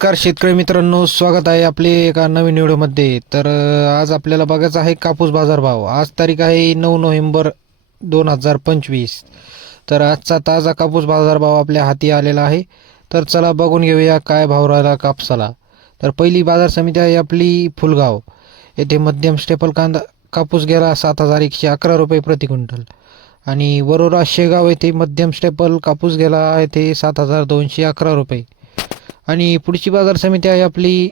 नमस्कार शेतकरी मित्रांनो स्वागत आहे आपले एका नवीन व्हिडिओमध्ये. तर आज आपल्याला बघायचं आहे कापूस बाजारभाव. आज तारीख आहे नऊ नोव्हेंबर दोन हजार पंचवीस. तर आजचा ताजा कापूस बाजारभाव आपल्या हाती आलेला आहे. तर चला बघून घेऊया काय भाव राहिला कापसाला. तर पहिली बाजार समिती आहे आपली फुलगाव. येथे मध्यम स्टेपल कांदा कापूस गेला सात हजार एकशे अकरा रुपये प्रति क्विंटल. आणि वरोरा शेगाव येथे मध्यम स्टेपल कापूस गेला येथे सात हजार दोनशे अकरा रुपये. आणि पुढची बाजार समिती आहे आपली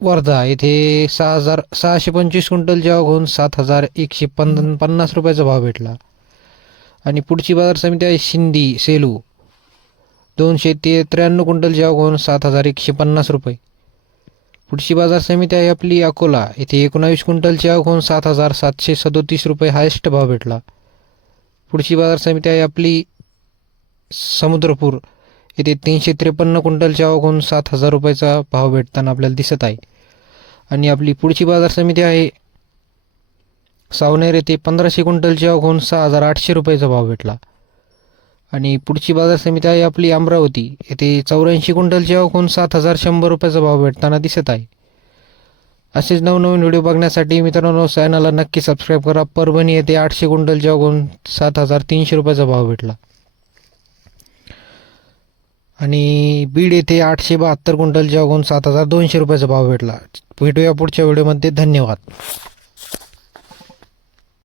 वर्धा. येथे सहा हजार सहाशे पंचवीस क्विंटल जेव्हा घेऊन सात हजार एकशे पन्न पन्नास रुपयाचा भाव भेटला. आणि पुढची बाजार समिती आहे शिंदी सेलू. दोनशे ते त्र्याण्णव क्विंटल जेव्हा घेऊन सात हजार एकशे पन्नास रुपये. पुढची बाजार समिती आहे आपली अकोला. येथे एकोणावीस क्विंटल जेव्हा घेऊन सात हजार सातशे सदोतीस रुपये हायेस्ट भाव भेटला. पुढची बाजार समिती आहे आपली समुद्रपूर. येथे तीनशे त्रेपन्न क्विंटलच्या अवघून सात हजार रुपयाचा भाव भेटताना आपल्याला दिसत आहे. आणि आपली पुढची बाजार समिती आहे. सावनेर येथे पंधराशे क्विंटलच्या अवघून सहा हजार आठशे रुपयाचा भाव भेटला. आणि पुढची बाजार समिती आहे आपली अमरावती. येथे चौऱ्याऐंशी क्विंटलच्या अवघून सात हजार शंभर रुपयाचा भाव भेटताना दिसत आहे. असेच नवनवीन व्हिडिओ बघण्यासाठी मित्रांनो चॅनलला नक्की सबस्क्राईब करा. परभणी येथे आठशे क्विंटलच्या अवघून सात हजार तीनशे रुपयाचा भाव भेटला. आणि बीड येथे आठशे बहात्तर क्विंटल अगून सात हजार दोनशे रुपयाचा भाव भेटला. भेटूया पुढच्या व्हिडिओमध्ये. धन्यवाद.